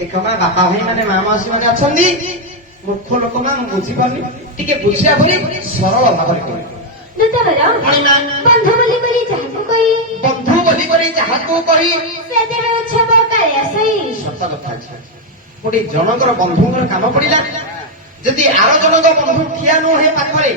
देख मा बापा भाई माने माँ मासी माने अछंदी मूर्ख लोक मा बुझी पानी टिके बुझिया भली सरल भाव रे कहि दुता बरा बंधु बोली करी जाहाको कहि से देवे उत्सव काले असई सत कथा छै पुडी जनकर बंधुଙ୍କର काम पड़िला जदि आरो जनक बंधु ठिया न हे पाखरे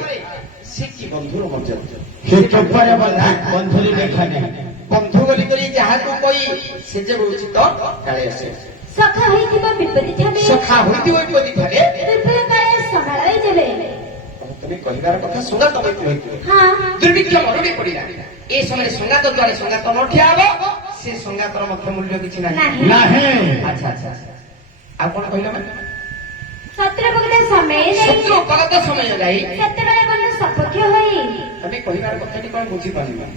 से की बंधुर मर्यादा के चोपारे बंधा बंधुरी देखा नहीं बंधु बोली करी जाहाको कहि से जे बोलछि तो काले असई सखा होइथिबा विपत्ति थाबे सखा होइथिबा विपत्ति थाबे दुर्बल काले संभाळाई देबे तमे कहिबार कथा सुंदर तमे कहिथिबे हां दुर्भिक्ष मरुडी पड़िला ए समय संगात द्वारे संगात न ठिया हबो से संगातर मध्य मूल्य किछि नाही नाही अच्छा अच्छा आ कोन कहिला माने सत्र भगत समय नै सत्र भगत समय नै सत्रबेले बन सपक्ष होई तमे कहिबार कथाटी कोन बुझी पानिबा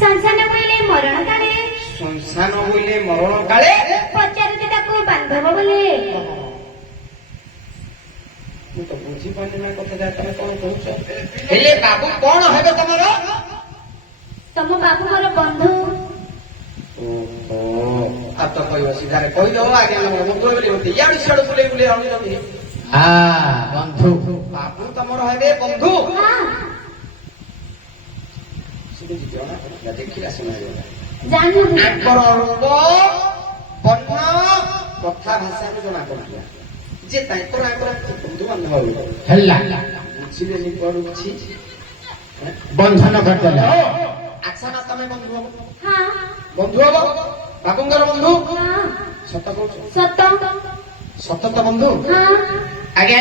संसार बोले मरण काले संसार बोले मरण काले पचारते ताको बांधव बोले मु तो बुझी पानी ना कथा तमे कोन कहउछ हेले बाबू कोन हेबे तमरो तम बाबू मोर बंधु ओहो आ तो कहियो सीधा रे कहि दो आगे बंधु बोली होती याड छड़ बुले बुले आउनी रही हां बंधु बाबू तमरो हेबे बंधु हां सीधे जियो ना देखिला सुनाइयो जानू आकर रूप बन्न कथा भाषा रे जଣା पड़िया जे ताकर आकर बंधु बांधव हल्ला बुझिले नि पड़ुछि बंधन करदेला अच्छा ना तमे बंधु हो हां बंधु हो बाबूंगर बंधु हां सत कहू सत सत तो बंधु हां आगे